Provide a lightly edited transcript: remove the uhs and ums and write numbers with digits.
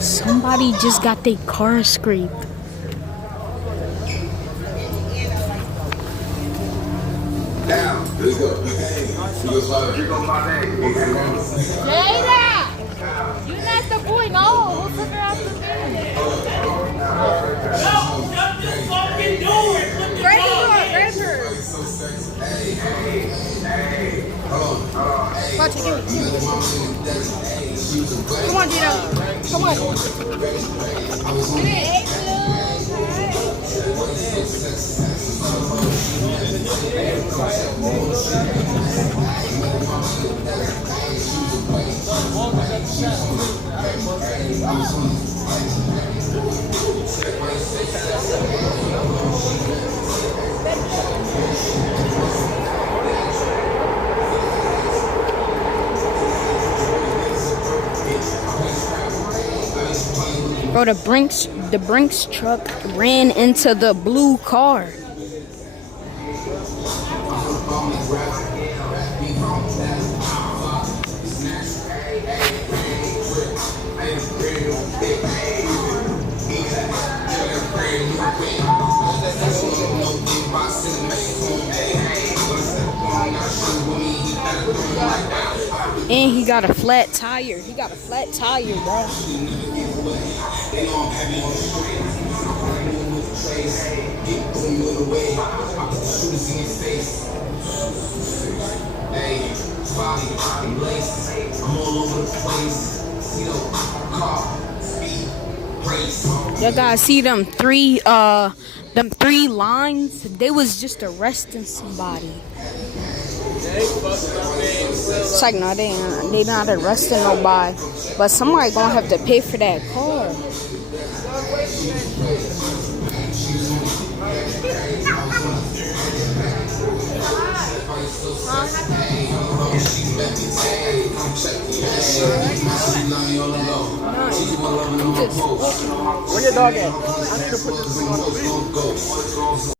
Somebody just got their car scraped. Now, let's go. Here goes my name. Jada! You're not the boy, no. Who took her out the bed? What you fucking doing? Break the door, break her. Watch it, give me. Come on, Gino. Come on. Hey, Bro, the Brinks truck ran into the blue car. And he got a flat tire. He got a flat tire, bro. Y'all guys see them three lines? They was just arresting somebody. It's like, no, they not arresting nobody, but somebody gonna have to pay for that car. Where your dog at? I need to put this thing on the leash.